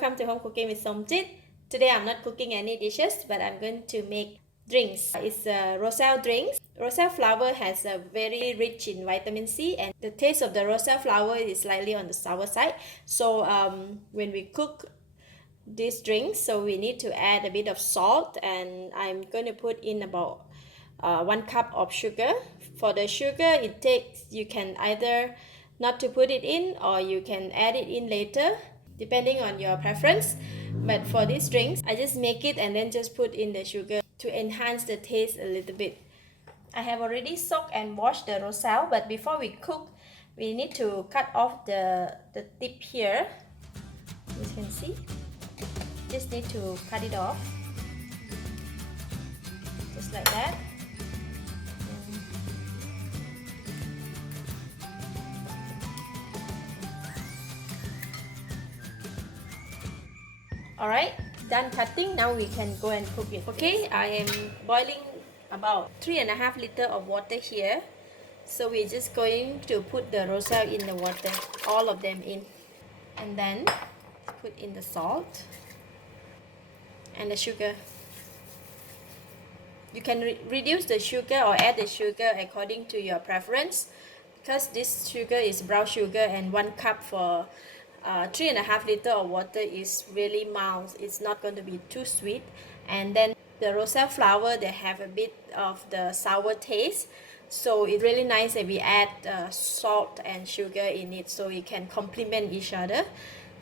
welcome to Home Cooking with Somjit. Today I'm not cooking any dishes, but I'm going to make drinks. It's a Roselle drink. Roselle flower has a very rich in vitamin C, and the taste of the Roselle flower is slightly on the sour side. So when we cook these drinks, so we need to add a bit of salt, and I'm going to put in about 1 cup of sugar. For the sugar, you can either not to put it in, or you can add it in later depending on your preference. But for these drinks, I just make it and then just put in the sugar to enhance the taste a little bit. I have already soaked and washed the roselle, but before we cook, we need to cut off the tip here. You can see, just need to cut it off just like that. Alright, done cutting. Now we can go and cook it. Okay, I am boiling about 3.5 liters of water here. So we're just going to put the roselle in the water, all of them in. And then put in the salt and the sugar. You can reduce the sugar or add the sugar according to your preference. Because this sugar is brown sugar, and 1 cup for 3.5 liters of water is really mild. It's not going to be too sweet. And then the roselle flower, they have a bit of the sour taste, so it's really nice that we add salt and sugar in it, so it can complement each other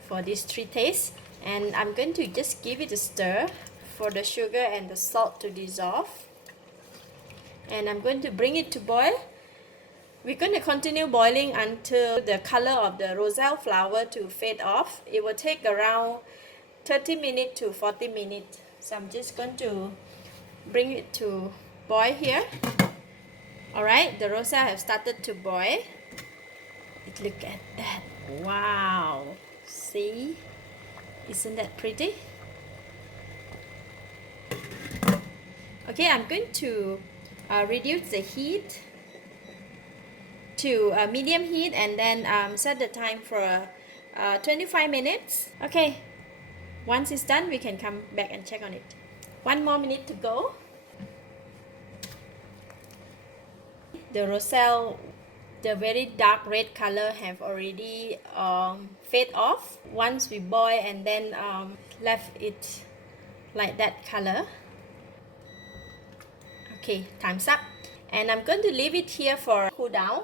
for these 3 tastes. And I'm going to just give it a stir for the sugar and the salt to dissolve, and I'm going to bring it to boil. We're going to continue boiling until the color of the roselle flower to fade off. It will take around 30 minutes to 40 minutes. So I'm just going to bring it to boil here. Alright, the roselle have started to boil. Look at that. Wow. See? Isn't that pretty? Okay, I'm going to reduce the heat to medium heat, and then set the time for 25 minutes. Okay, once it's done, we can come back and check on it. 1 more minute to go. The roselle, the very dark red color have already fade off once we boil, and then left it like that color. Okay, time's up, and I'm going to leave it here for cool down.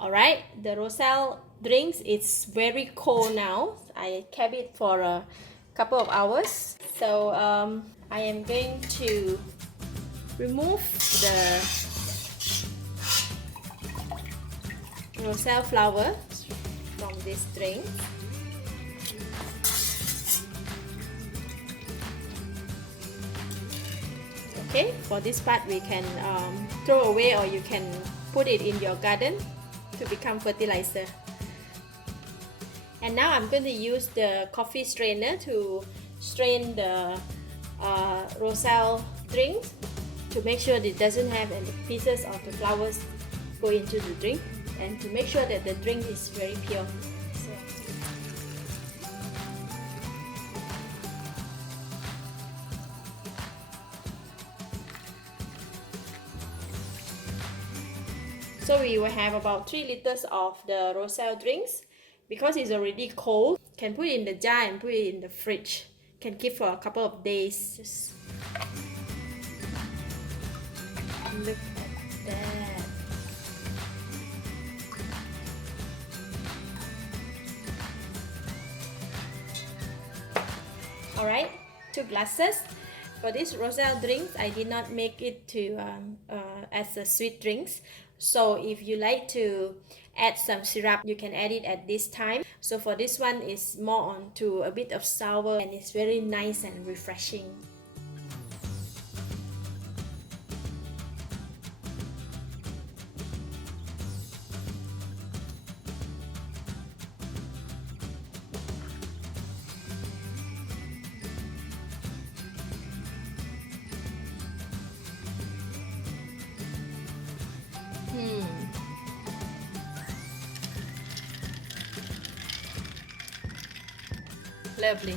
Alright, the roselle drinks is very cold now. I kept it for a couple of hours. So I am going to remove the roselle flower from this drink. Okay, for this part we can throw away, or you can put it in your garden to become fertilizer. And now I'm going to use the coffee strainer to strain the roselle drink to make sure that it doesn't have any pieces of the flowers go into the drink, and to make sure that the drink is very pure. So we will have about 3 liters of the roselle drinks. Because it's already cold, can put it in the jar and put it in the fridge. Can keep for a couple of days. Just look at that. Alright, 2 glasses. For this roselle drinks, I did not make it to as a sweet drinks. So if you like to add some syrup, you can add it at this time. So for this one, it's more on to a bit of sour, and it's very nice and refreshing. Lovely.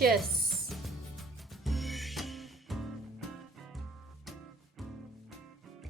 Cheers